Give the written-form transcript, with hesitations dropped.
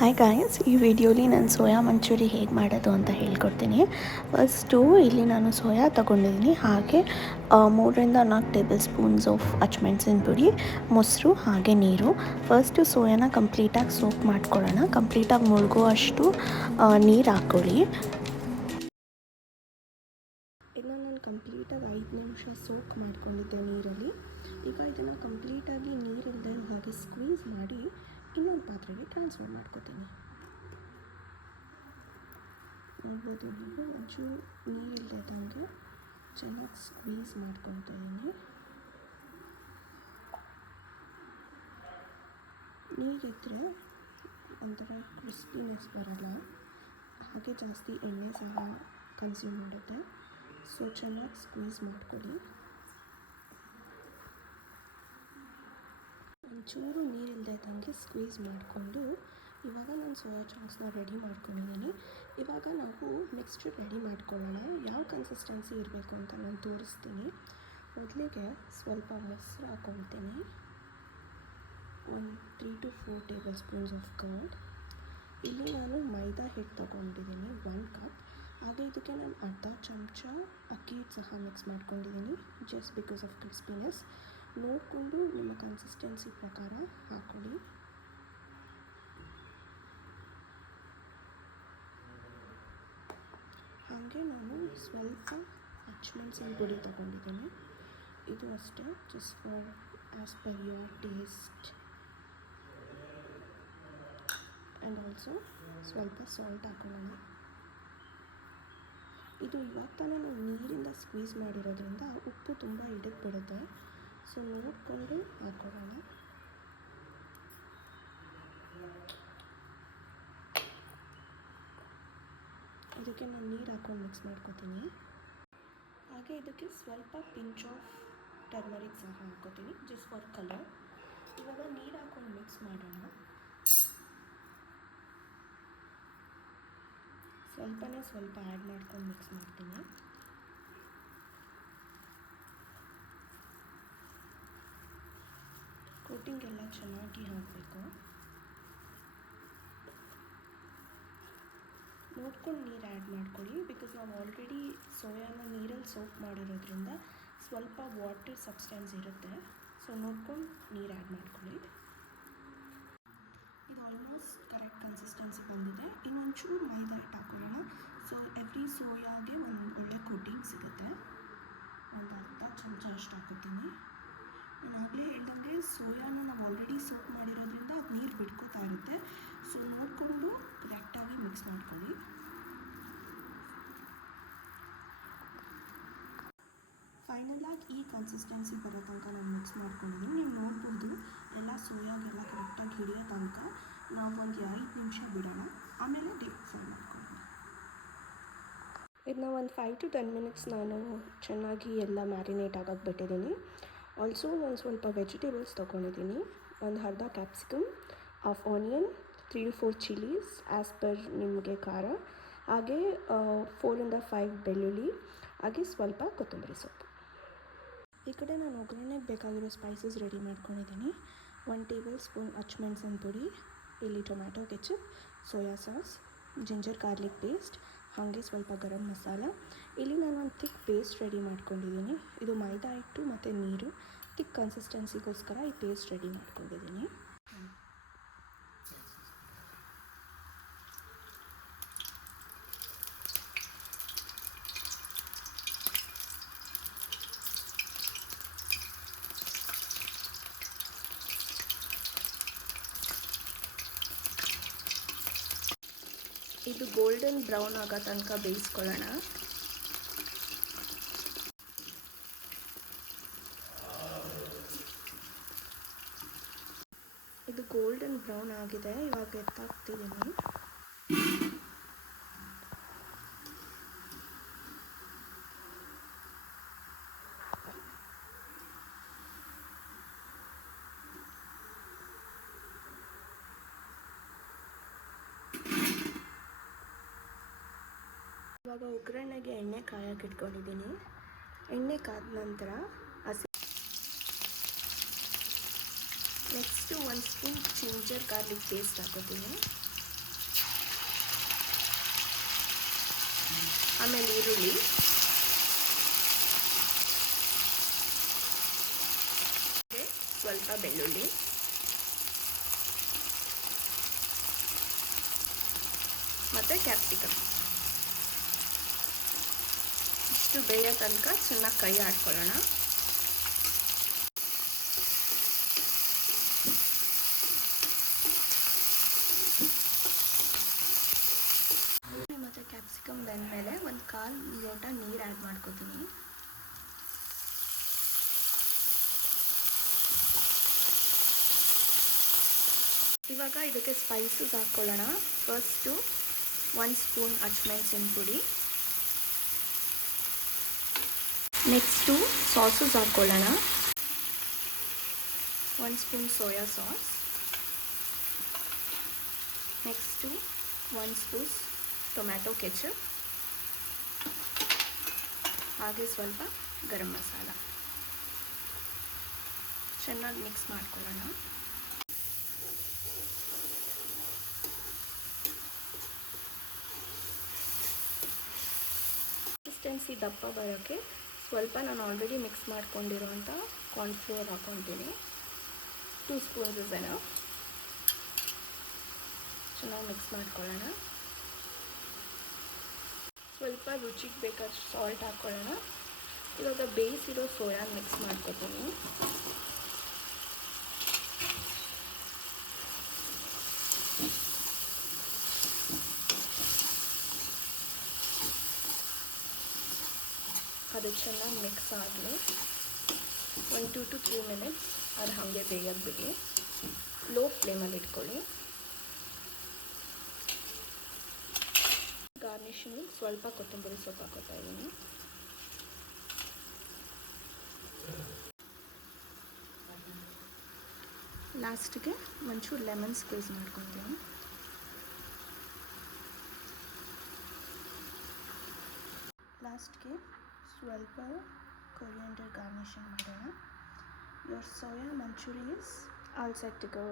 Hi guys, ಈ ವಿಡಿಯೋಲಿ ನಾನು ಸೋಯಾ ಮಂಚೂರಿ ಹೇಗೆ ಮಾಡೋದು ಅಂತ ಹೇಳ್ಕೊಡ್ತೀನಿ. ಫಸ್ಟು ಇಲ್ಲಿ ನಾನು ಸೋಯಾ ತೊಗೊಂಡಿದ್ದೀನಿ, ಹಾಗೆ 3-4 ಟೇಬಲ್ ಸ್ಪೂನ್ಸ್ ಆಫ್ ಅಚ್ಚಮೆಣಸಿನ ಪುಡಿ, ಮೊಸರು ಹಾಗೆ ನೀರು. ಫಸ್ಟು ಸೋಯಾನ ಕಂಪ್ಲೀಟಾಗಿ ಸೋಕ್ ಮಾಡ್ಕೊಳ್ಳೋಣ. ಕಂಪ್ಲೀಟಾಗಿ ಮುಳುಗುವಷ್ಟು ನೀರು ಹಾಕ್ಕೊಳ್ಳಿ. ಇದನ್ನು ನಾನು ಕಂಪ್ಲೀಟಾಗಿ 5 ನಿಮಿಷ ಸೋಕ್ ಮಾಡ್ಕೊಂಡಿದ್ದೆ ನೀರಲ್ಲಿ. ಈಗ ಇದನ್ನು ಕಂಪ್ಲೀಟಾಗಿ ನೀರಿಲ್ಲದೆ ಹಾಗೆ ಸ್ಕ್ವೀಸ್ ಮಾಡಿ ಇನ್ನೊಂದು ಪಾತ್ರೆಗೆ ಟ್ರಾನ್ಸ್ಫರ್ ಮಾಡ್ಕೋತೀನಿ. ನೋಡ್ಬೋದು ನೀವು, ಒಂಚೂರು ನೀರಿಲ್ಲದಂಗೆ ಚೆನ್ನಾಗಿ ಸ್ಕ್ವೀಸ್ ಮಾಡ್ಕೊತಾ ಇದ್ದೀನಿ. ನೀರಿದ್ದರೆ ಒಂಥರ ಕ್ರಿಸ್ಪಿನೆಸ್ ಬರಲ್ಲ, ಹಾಗೆ ಜಾಸ್ತಿ ಎಣ್ಣೆ ಸಹ ಕನ್ಸ್ಯೂಮ್ ಮಾಡುತ್ತೆ. ಸೊ ಚೆನ್ನಾಗಿ ಸ್ಕ್ವೀಸ್ ಮಾಡ್ಕೊಳ್ಳಿ. ಒಂಚೂರು ನೀರಿಲ್ಲದಂಗೆ ಸ್ಕ್ವೀಸ್ ಮಾಡಿಕೊಂಡು ಇವಾಗ ನಾನು ಸೋಯಾ ಚಂಕ್ಸ್ನ ರೆಡಿ ಮಾಡ್ಕೊಂಡಿದ್ದೀನಿ. ಇವಾಗ ನಾವು ಮಿಕ್ಸ್ಚರ್ ರೆಡಿ ಮಾಡ್ಕೊಳ್ಳೋಣ. ಯಾವ ಕನ್ಸಿಸ್ಟೆನ್ಸಿ ಇರಬೇಕು ಅಂತ ನಾನು ತೋರಿಸ್ತೀನಿ. ಮೊದಲಿಗೆ ಸ್ವಲ್ಪ ಮೊಸರು ಹಾಕ್ಕೊಳ್ತೀನಿ, ಒಂದು 3 to 4 table spoons of curd. ಇಲ್ಲಿ ನಾನು ಮೈದಾ ಹಿಟ್ಟು ತೊಗೊಂಡಿದ್ದೀನಿ 1 ಕಪ್. ಹಾಗೆ ಇದಕ್ಕೆ ನಾನು ಅರ್ಧ ಚಮಚ ಅಕ್ಕಿ ಹಿಟ್ಟು ಸಹ ಮಿಕ್ಸ್ ಮಾಡ್ಕೊಂಡಿದ್ದೀನಿ, ಜಸ್ಟ್ ಬಿಕಾಸ್ ಆಫ್ ಕ್ರಿಸ್ಪಿನೆಸ್. ನೋಡಿಕೊಂಡು ನಿಮ್ಮ ಕನ್ಸಿಸ್ಟೆನ್ಸಿ ಪ್ರಕಾರ ಹಾಕ್ಕೊಳ್ಳಿ. ಹಾಗೆ ನಾನು ಸ್ವಲ್ಪ ಅಚ್ಚಮೆಣಸಿನ ಪುಡಿ ತೊಗೊಂಡಿದ್ದೀನಿ. ಇದು ಅಷ್ಟೇ, just for as per your taste. And also ಸ್ವಲ್ಪ ಸಾಲ್ಟ್ ಹಾಕೊಳ್ಳೋಣ. ಇದು ಇವಾಗ ತಾನೇ ನಾವು ನೀರಿಂದ ಸ್ಕ್ವೀಸ್ ಮಾಡಿರೋದ್ರಿಂದ ಉಪ್ಪು ತುಂಬ ಹಿಡಿದ್ಬಿಡುತ್ತೆ. ಸೊ ನೋಡಿಕೊಂಡು ಹಾಕೊಳ್ಳೋಣ. ಇದಕ್ಕೆ ನಾನು ನೀರು ಹಾಕ್ಕೊಂಡು ಮಿಕ್ಸ್ ಮಾಡ್ಕೊತೀನಿ. ಹಾಗೆ ಇದಕ್ಕೆ ಸ್ವಲ್ಪ ಪಿಂಚ್ ಆಫ್ ಟರ್ಮರಿಕ್ ಸಹ ಹಾಕ್ಕೋತೀನಿ, ಜಸ್ಟ್ ಫಾರ್ ಕಲರ್. ಇವಾಗ ನೀರು ಹಾಕ್ಕೊಂಡು ಮಿಕ್ಸ್ ಮಾಡೋಣ. ಸ್ವಲ್ಪ ಆ್ಯಡ್ ಮಾಡ್ಕೊಂಡು ಮಿಕ್ಸ್ ಮಾಡ್ತೀನಿ. ಕೋಟಿಂಗ್ ಎಲ್ಲ ಚೆನ್ನಾಗಿ ಹಾಕಬೇಕು. ನೋಡ್ಕೊಂಡು ನೀರು ಆ್ಯಡ್ ಮಾಡ್ಕೊಳ್ಳಿ, ಬಿಕಾಸ್ ನಾವು ಆಲ್ರೆಡಿ ಸೋಯಾನ ನೀರಲ್ಲಿ ಸೋಪ್ ಮಾಡಿರೋದ್ರಿಂದ ಸ್ವಲ್ಪ ವಾಟರ್ ಸಬ್ಸ್ಟೆನ್ಸ್ ಇರುತ್ತೆ. ಸೊ ನೋಡ್ಕೊಂಡು ನೀರು ಆ್ಯಡ್ ಮಾಡ್ಕೊಳ್ಳಿ. ಇದು ಆಲ್ಮೋಸ್ಟ್ ಕರೆಕ್ಟ್ ಕನ್ಸಿಸ್ಟೆನ್ಸಿ ಬಂದಿದೆ. ಇನ್ನೊಂಚೂರು ಮೈದಾ ಹಿಟ್ಟು ಹಾಕೊಳ್ಳೋಣ. ಸೊ ಎವ್ರಿ ಸೋಯಾಗೆ ಒಂದು ಒಳ್ಳೆ ಕೋಟಿಂಗ್ ಸಿಗುತ್ತೆ. ಒಂದು ಅರ್ಧ ಚಮಚ ಅಷ್ಟು ಹಾಕೋತೀನಿ. ನಾನು ಆಗಲೇ ಹೇಳ್ದಂಗೆ ಸೋಯಾನ ನಾವು ಆಲ್ರೆಡಿ ಸೋಪ್ ಮಾಡಿರೋದ್ರಿಂದ ಅದು ನೀರು ಬಿಡ್ಕೋತಾ ಇರುತ್ತೆ. ಸೊ ನೋಡಿಕೊಂಡು ಕರೆಕ್ಟಾಗಿ ಮಿಕ್ಸ್ ಮಾಡ್ಕೊಳ್ಳಿ. ಫೈನಲಾಗಿ ಈ ಕನ್ಸಿಸ್ಟೆನ್ಸಿ ಬರೋ ತನಕ ನಾನು ಮಿಕ್ಸ್ ಮಾಡ್ಕೊಂಡಿದ್ದೀನಿ. ನೀವು ನೋಡ್ಬೋದು ಎಲ್ಲ ಸೋಯಾಗೆಲ್ಲ ಕರೆಕ್ಟಾಗಿ ಹಿಡಿಯೋ ತನಕ ನಾವು ಒಂದು 5 ನಿಮಿಷ ಬಿಡೋಣ, ಆಮೇಲೆ ಡೀಪ್ ಫ್ರೈ ಮಾಡ್ಕೊಳ್ಳೋಣ. ಇದನ್ನ ಒಂದು 5 to 10 ಮಿನಿಟ್ಸ್ ನಾನು ಚೆನ್ನಾಗಿ ಎಲ್ಲ ಮ್ಯಾರಿನೇಟ್ ಆಗೋಕ್ಕೆ ಬಿಟ್ಟಿದ್ದೀನಿ. ಆಲ್ಸೋ ನಾನು ಸ್ವಲ್ಪ ವೆಜಿಟೇಬಲ್ಸ್ ತೊಗೊಂಡಿದ್ದೀನಿ. ಒಂದು ಅರ್ಧ capsicum, half onion, 3 to 4 chillies as per ನಿಮಗೆ ಖಾರ, ಹಾಗೆ 4 to 5 ಬೆಳ್ಳುಳ್ಳಿ, ಹಾಗೆ ಸ್ವಲ್ಪ ಕೊತ್ತಂಬರಿ ಸೊಪ್ಪು. ಈ ಕಡೆ ನಾನು ಒಗ್ಗರಣೆಗೆ ಬೇಕಾಗಿರೋ ಸ್ಪೈಸಸ್ ರೆಡಿ ಮಾಡ್ಕೊಂಡಿದ್ದೀನಿ. 1 ಟೇಬಲ್ ಸ್ಪೂನ್ ಅಚ್ಚಮೆಣಸಿನ ಪುಡಿ, ಇಲ್ಲಿ tomato ketchup, soya sauce, ginger garlic paste, ಹಾಗೆ ಸ್ವಲ್ಪ ಗರಂ ಮಸಾಲ. ಇಲ್ಲಿ ನಾನು ಒಂದು ಥಿಕ್ ಪೇಸ್ಟ್ ರೆಡಿ ಮಾಡ್ಕೊಂಡಿದ್ದೀನಿ. ಇದು ಮೈದಾ ಹಿಟ್ಟು ಮತ್ತು ನೀರು ಥಿಕ್ ಕನ್ಸಿಸ್ಟೆನ್ಸಿಗೋಸ್ಕರ ಈ ಪೇಸ್ಟ್ ರೆಡಿ ಮಾಡ್ಕೊಂಡಿದ್ದೀನಿ. ಇದು ಗೋಲ್ಡನ್ ಬ್ರೌನ್ ಆಗೋ ತನಕ ಬೇಯಿಸ್ಕೊಳ್ಳೋಣ. ಇದು ಗೋಲ್ಡನ್ ಬ್ರೌನ್ ಆಗಿದೆ, ಇವಾಗ ಎತ್ತಾಕ್ತಿದ್ದೀನಿ. ಇವಾಗ ಒಗ್ಗರಣೆಗೆ ಎಣ್ಣೆ ಕಾಯಕ್ಕೆ ಇಟ್ಕೊಂಡಿದ್ದೀನಿ. ಎಣ್ಣೆ ಕಾದ ನಂತರ next 1 spoon ginger garlic paste ಹಾಕೋತೀನಿ. ಆಮೇಲೆ ಈರುಳ್ಳಿ, ಸ್ವಲ್ಪ ಬೆಳ್ಳುಳ್ಳಿ, ಮತ್ತು ಕ್ಯಾಪ್ಸಿಕಮ್ ಇಷ್ಟು ಬೇಯೋ ತನಕ ಚೆನ್ನಾಗಿ ಕೈ ಆಡ್ಕೊಳ್ಳೋಣ. ಮತ್ತು ಕ್ಯಾಪ್ಸಿಕಮ್ ಬೆಂದಮೇಲೆ 1/4 ಲೋಟ ನೀರು ಆ್ಯಡ್ ಮಾಡ್ಕೋತೀನಿ. ಇವಾಗ ಇದಕ್ಕೆ ಸ್ಪೈಸಸ್ ಹಾಕ್ಕೊಳ್ಳೋಣ. ಫಸ್ಟು 1 ಸ್ಪೂನ್ ಅಚ್ಚಮೆಣಸಿನ ಪುಡಿ, ನೆಕ್ಸ್ಟು ಸಾಸಸ್ ಹಾಕ್ಕೊಳ್ಳೋಣ. 1 spoon soya sauce, next 1 spoon tomato ketchup, ಹಾಗೆ ಸ್ವಲ್ಪ ಗರಂ ಮಸಾಲ. ಚೆನ್ನಾಗಿ ಮಿಕ್ಸ್ ಮಾಡ್ಕೊಳ್ಳೋಣ. ಕನ್ಸಿಸ್ಟೆನ್ಸಿ ದಪ್ಪ ಬರೋಕ್ಕೆ ಸ್ವಲ್ಪ ನಾನು ಆಲ್ರೆಡಿ ಮಿಕ್ಸ್ ಮಾಡ್ಕೊಂಡಿರೋಂಥ ಕಾರ್ನ್ಫ್ಲೋರ್ ಹಾಕ್ಕೊತೀನಿ. 2 ಸ್ಪೂನ್ಸ್ ಇಸ್ ಎನಫ್. ಚೆನ್ನಾಗಿ ಮಿಕ್ಸ್ ಮಾಡ್ಕೊಳ್ಳೋಣ. ಸ್ವಲ್ಪ ರುಚಿಗೆ ಬೇಕಾದ ಸಾಲ್ಟ್ ಹಾಕ್ಕೊಳ್ಳೋಣ. ಇವಾಗ ಬೇಯಿಸಿರೋ ಸೋಯಾ ಮಿಕ್ಸ್ ಮಾಡ್ಕೊತೀನಿ. ಅದು ಚೆನ್ನಾಗಿ ಮಿಕ್ಸ್ ಆಗಲಿ. 1 to 3 ಮಿನಿಟ್ಸ್ ಅದು ಹಾಗೆ ಬೇಯೋಕ್ಕೆ ಬಿಡಿ. ಲೋ ಫ್ಲೇಮಲ್ಲಿ ಇಟ್ಕೊಳ್ಳಿ. ಗಾರ್ನಿಷಿಂಗ್ ಸ್ವಲ್ಪ ಕೊತ್ತಂಬರಿ ಸೊಪ್ಪು ಹಾಕೋತಾ ಇದ್ದೀನಿ. ಲಾಸ್ಟಿಗೆ ಒಂಚೂರು ಲೆಮನ್ ಸ್ಕ್ವೀಸ್ ಮಾಡ್ಕೊತೀನಿ. ಲಾಸ್ಟ್ಗೆ ಸ್ವಲ್ಪ ಕೊರಿಯಾಂಡರ್ ಗಾರ್ನಿಷಿಂಗ್ ಮಾಡೋಣ. Your soya manchurian is all set to go.